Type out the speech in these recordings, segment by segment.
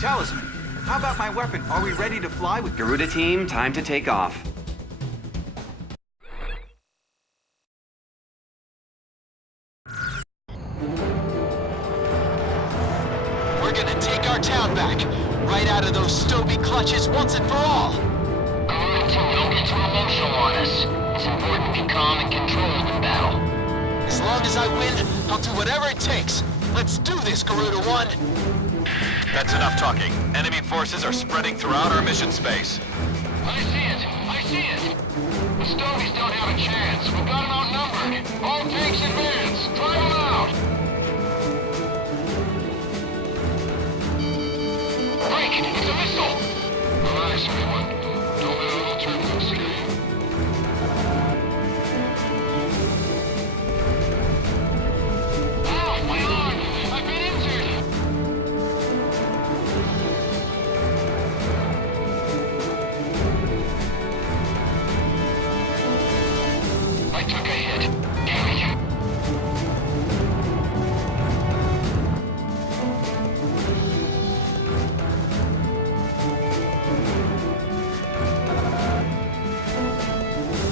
Talisman, how about my weapon? Are we ready to fly with... Garuda team, time to take off. We're gonna take our town back, right out of those Stoby clutches once and for all. Garuda team, don't get too emotional on us. It's important to be calm and controlled in battle. As long as I win, I'll do whatever it takes. Let's do this, Garuda 1. That's enough talking. Enemy forces are spreading throughout our mission space. I see it! I see it! The Stobies don't have a chance. We've got them outnumbered. All tanks advance! Drive them out! Break! It's a missile! Relax, everyone. Don't let a little turbulence scare you. Ow! My arm! I've been injured! I took a hit. Damn it.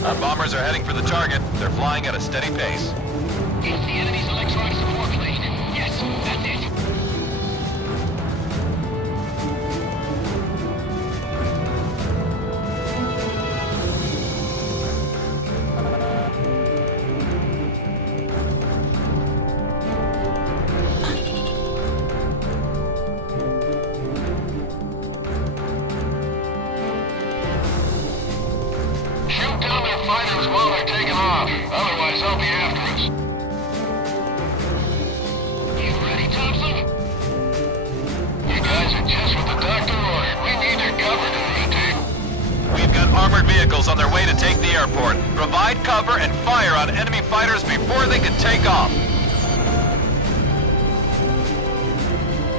Our bombers are heading for the target. They're flying at a steady pace. It's the enemy's electronic support plane. Yes, that's it. Shoot down their fighters while they're taking off. Otherwise, they'll be after us. You ready, Thompson? You guys are just what the doctor ordered. We need your cover, team. We've got armored vehicles on their way to take the airport. Provide cover and fire on enemy fighters before they can take off.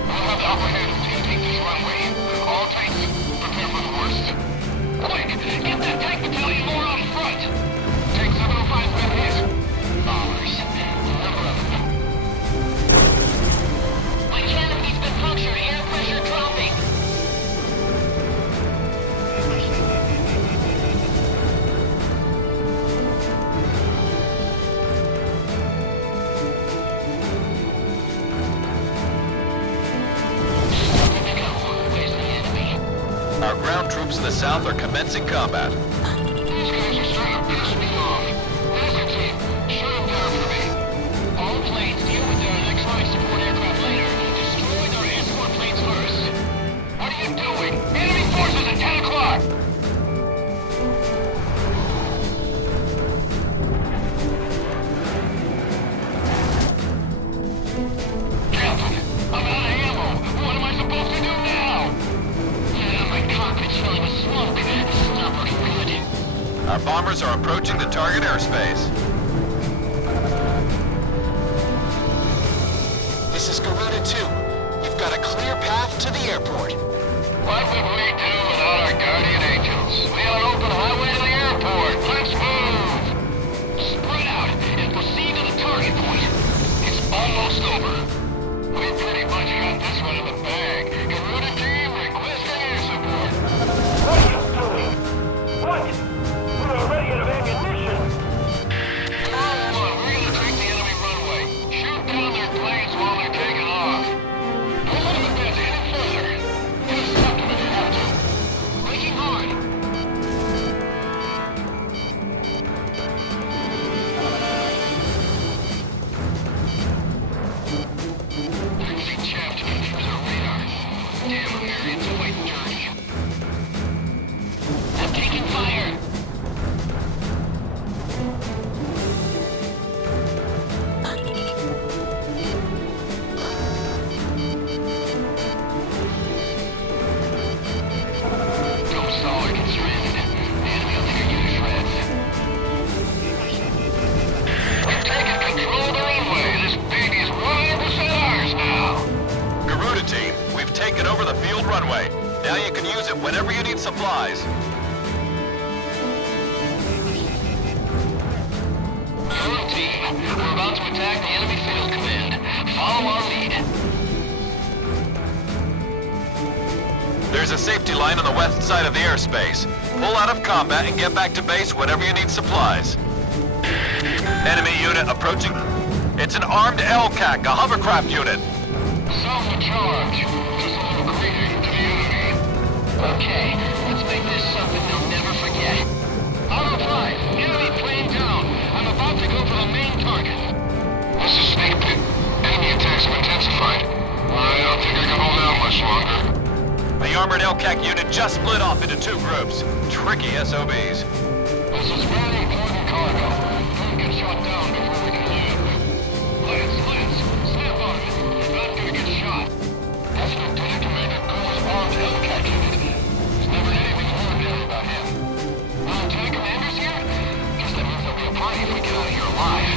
We'll have the upper hand if we take this runway. All tanks, prepare for the worst. Quick, get that tank battalion more out in front. Tank 705's been hit. Bombers, a number of them. My canopy's been punctured. Air pressure dropping. Good to go. Where's the enemy? Our ground troops in the south are commencing combat. These guys are starting to piss me off. Master team, shut them down for me. All planes deal with their electronic support aircraft later. Destroy their escort planes first. What are you doing? Enemy forces at 10 o'clock! Captain, I'm out of ammo. What am I supposed to do now? Yeah, my cockpit's filling with smoke. This is not looking good. Our bombers are approaching the target airspace. This is Garuda 2. You've got a clear path to the airport. What would we do without our guardian angels? We have an open highway to the airport. Let's move! Spread out and proceed to the target point. It's almost over. We pretty much got this one in the bag. Garuda team requesting air support. What are you doing? What? We're already out of ammunition. We're gonna take the enemy runway. Shoot down their planes while they're taking off. Don't let them advance any further. Intercept them if you have to. Braking hard. Losing chaff to confuse our radar. Damn Americans are white and dirty. I'm taking fire. Don't stall or get stranded. The enemy will tear you to shreds. We've taken control of the runway. This baby is 100% ours now. Garuda team, we've taken over the field runway. Now you can use it whenever you need supplies. Garuda team, we're about to attack the enemy field command. Follow our lead. There's a safety line on the west side of the airspace. Pull out of combat and get back to base whenever you need supplies. Enemy unit approaching. It's an armed LCAC, a hovercraft unit. Sound the charge. Just a little greeting to the enemy. Okay, let's make this something they'll never forget. Auto 5, enemy plane down. I'm about to go for the main target. This is Snake Pit. Enemy attacks have intensified. I don't think I can hold out much longer. The armored LCAC unit just split off into two groups. Tricky SOBs. This is very important cargo. Don't get shot down before we can land. Lance, snap on it. You're not gonna get shot. That's Lieutenant Commander Gore's armed LCAC unit. There's never anything ordinary about him. Lieutenant Commander's here? Guess that means there'll be a party if we get out of here alive.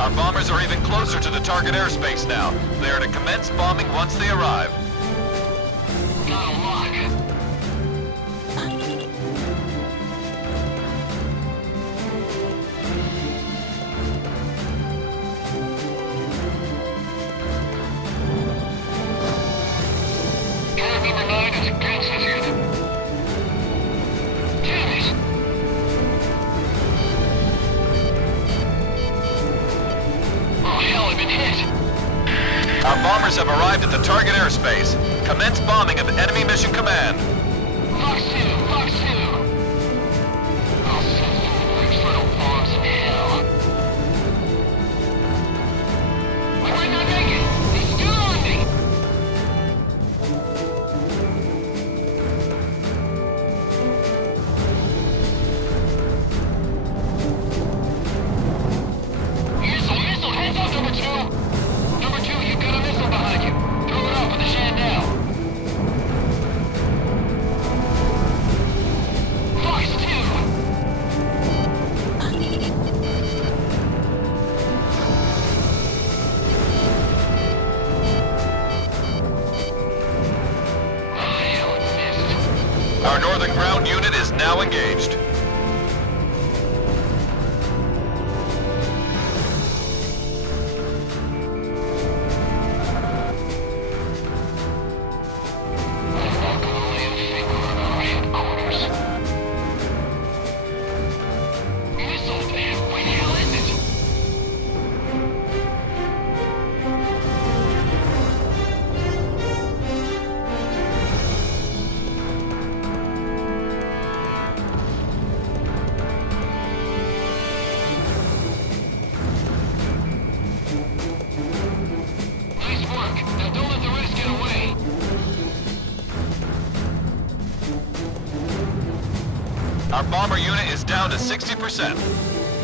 Our bombers are even closer to the target airspace now. They are to commence bombing once they arrive. Got a lock. Turret number 9 is against us yet. Damn it! Oh hell, I've been hit! Our bombers have arrived at the target airspace. Commence bombing of enemy mission command. Fox 2! I'll send you infernal bombs in hell. I might not make it! He's still on me! Missile! Hands up, number 2! Number 2, you've got a missile behind you. Throw it off with the Chandelle. Fox 2! Hell, it missed. Our northern ground unit is now engaged. I'm not gonna lay a finger on our headquarters. Missile! Where the hell is it? Nice work. Now don't let the rest get away. Our bomber unit is down to 60%.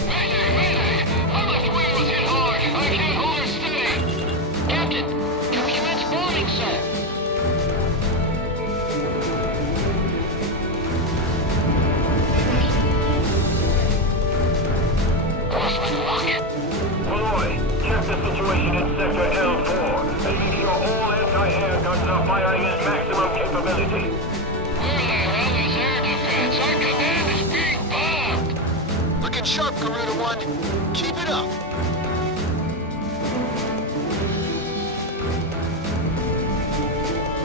Mayday! My left wing was hit hard. I can't hold her steady. Captain, can we commence bombing, sir? Lost my luck. Malloy, check the situation in Sector L4 and make sure all anti-air guns are firing at maximum capability. Where the hell is air defense? Our command is being bombed. Looking sharp, Garuda 1. Keep it up.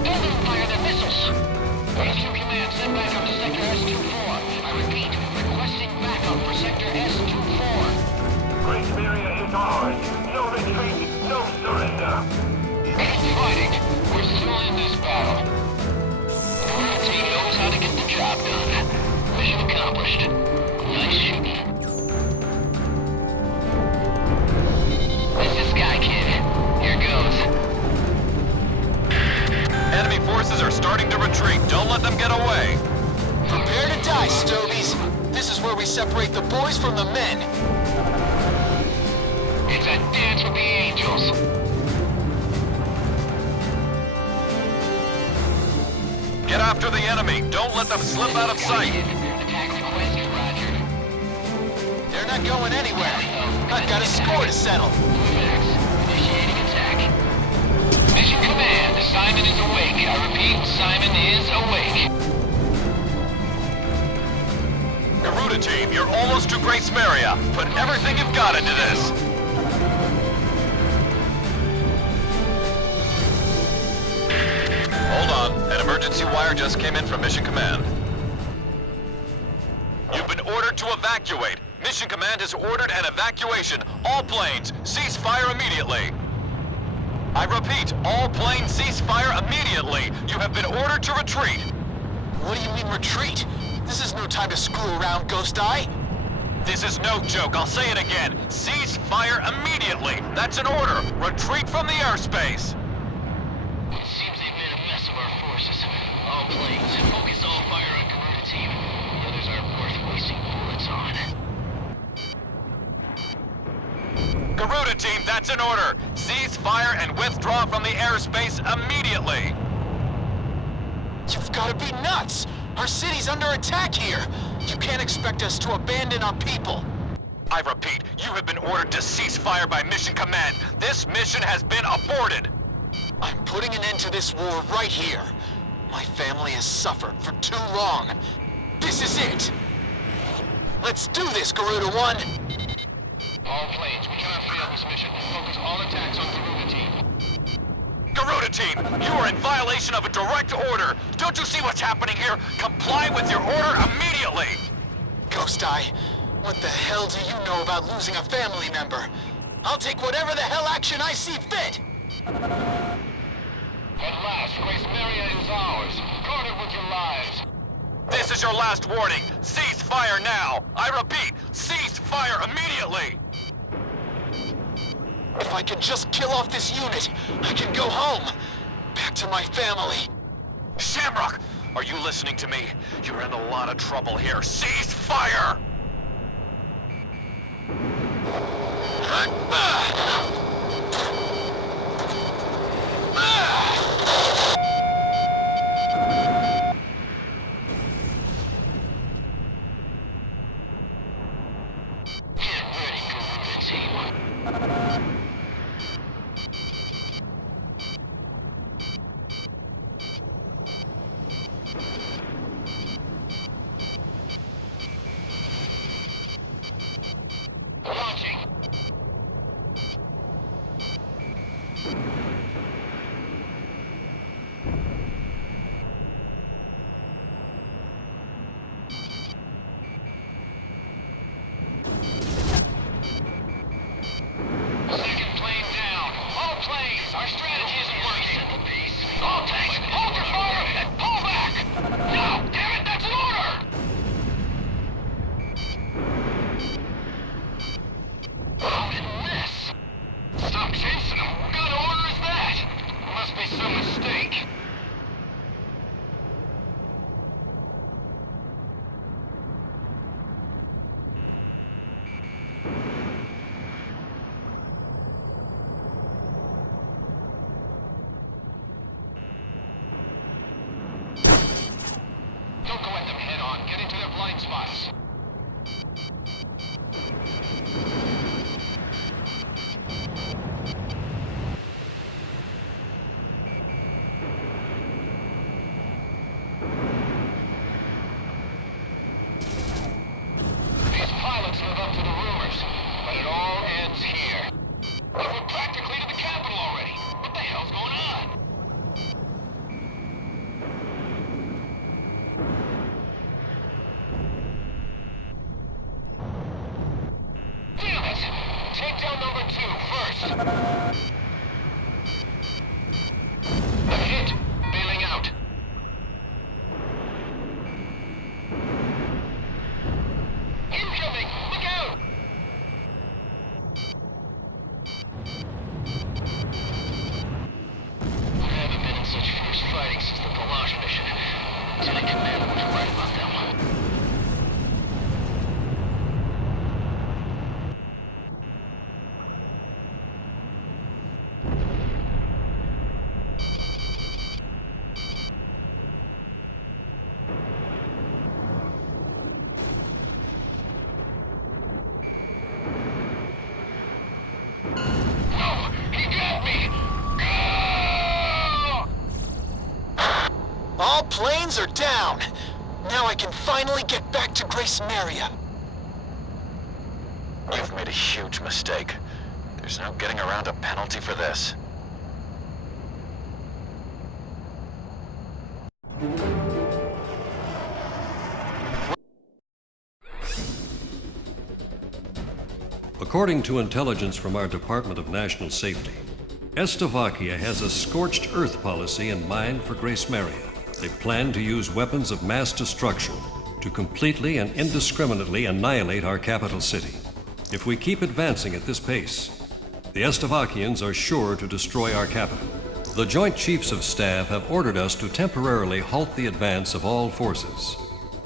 Don't let them fire their missiles. HQ command, send backup to Sector S24. I repeat, requesting backup for Sector S24. Great Barrier is ours. No retreat, no surrender. Keep fighting. We're still in this battle. The red team knows how to get the job done. Mission accomplished. Nice shooting. This is Sky Kid. Here goes. Enemy forces are starting to retreat. Don't let them get away. Prepare to die, Stobies. This is where we separate the boys from the men. It's a dance with the angels. Get after the enemy. Don't let them slip out of sight. Attack request, Roger. They're not going anywhere. I've got a score to settle. Max, initiating attack. Mission command, Simon is awake. I repeat, Simon is awake. Garuda team, you're almost to Grace Maria. Put everything you've got into this. Hold on. An emergency wire Ceasefire just came in from Mission Command. You've been ordered to evacuate. Mission Command has ordered an evacuation. All planes, cease fire immediately. I repeat, all planes cease fire immediately. You have been ordered to retreat. What do you mean retreat? This is no time to screw around, Ghost Eye. This is no joke. I'll say it again. Cease fire immediately. That's an order. Retreat from the airspace. It seems they've made a mess of our forces. All planes, focus all fire on Garuda Team. The others aren't worth wasting bullets on. Garuda Team, that's an order. Cease fire and withdraw from the airspace immediately. You've got to be nuts! Our city's under attack here! You can't expect us to abandon our people! I repeat, you have been ordered to cease fire by Mission Command. This mission has been aborted. I'm putting an end to this war right here. My family has suffered for too long. This is it! Let's do this, Garuda One! All planes, we cannot fail this mission. Focus all attacks on Garuda Team. Garuda Team, you are in violation of a direct order. Don't you see what's happening here? Comply with your order immediately. Ghost Eye, what the hell do you know about losing a family member? I'll take whatever the hell action I see fit! At last, Grace Maria is ours. Guard it with your lives. This is your last warning. Cease fire now. I repeat, cease fire immediately. If I can just kill off this unit, I can go home. Back to my family. Shamrock, are you listening to me? You're in a lot of trouble here. Cease fire! Get ready, Garuda Team. Launching. Second plane down. All planes, our strategy isn't working. All tanks, hold your fire and pull back! No! Damn it, that's an order! How did this? Stop chasing them! What kind of order is that? Must be some mistake. Don't go at them head on. Get into their blind spots. These pilots live up to the rumors, but it all ends here. But we're practically to the capital already. What the hell's going on? Damn it! Take down number 2 first. A hit. Bailing out. Incoming! Look out! I haven't been in such fierce fighting since the Moloch mission. Lieutenant Commander was right about them. No! He got me! Go! All planes are down! Now I can finally get back to Grace Maria. You've made a huge mistake. There's no getting around a penalty for this. According to intelligence from our Department of National Safety, Slovakia has a scorched earth policy in mind for Grace Maria. They plan to use weapons of mass destruction to completely and indiscriminately annihilate our capital city. If we keep advancing at this pace, the Slovakians are sure to destroy our capital. The Joint Chiefs of Staff have ordered us to temporarily halt the advance of all forces.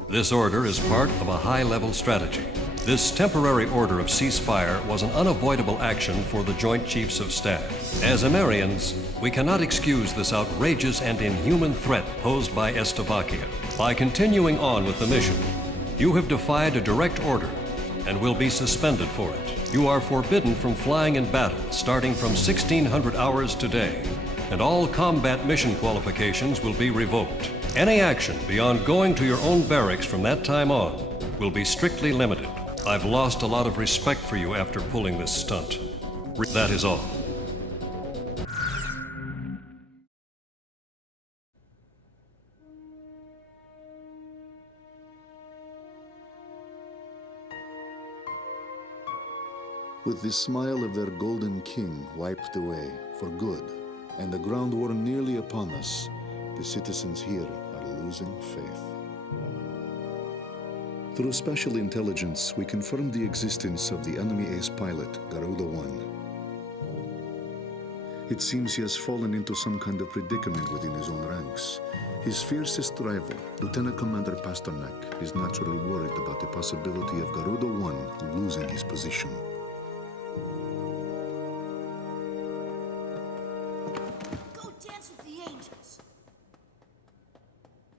This order is part of a high-level strategy. This temporary order of ceasefire was an unavoidable action for the Joint Chiefs of Staff. As Amerians, we cannot excuse this outrageous and inhuman threat posed by Slovakia. By continuing on with the mission, you have defied a direct order and will be suspended for it. You are forbidden from flying in battle starting from 1600 hours today, and all combat mission qualifications will be revoked. Any action beyond going to your own barracks from that time on will be strictly limited. I've lost a lot of respect for you after pulling this stunt. That is all. With the smile of their golden king wiped away for good, and the ground war nearly upon us, the citizens here are losing faith. Through special intelligence, we confirmed the existence of the enemy ace pilot, Garuda-1. It seems he has fallen into some kind of predicament within his own ranks. His fiercest rival, Lieutenant Commander Pasternak, is naturally worried about the possibility of Garuda-1 losing his position.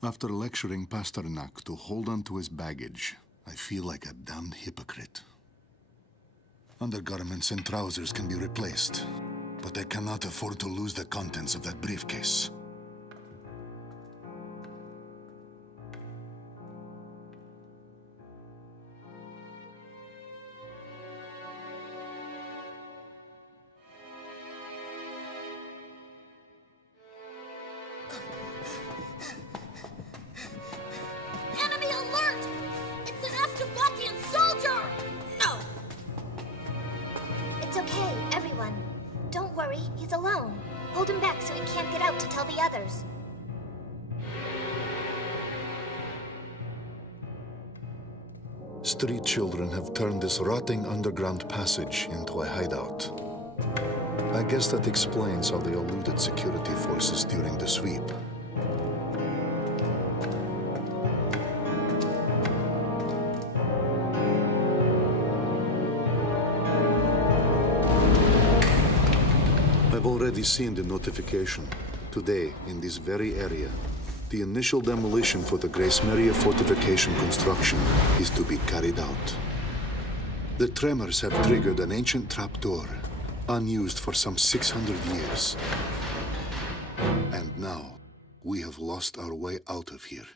After lecturing Pasternak to hold on to his baggage, I feel like a damned hypocrite. Undergarments and trousers can be replaced, but I cannot afford to lose the contents of that briefcase. It's okay, everyone. Don't worry, he's alone. Hold him back so he can't get out to tell the others. Street children have turned this rotting underground passage into a hideout. I guess that explains how they eluded security forces during the sweep. I've already seen the notification. Today, in this very area, the initial demolition for the Grace Maria fortification construction is to be carried out. The tremors have triggered an ancient trapdoor, unused for some 600 years. And now, we have lost our way out of here.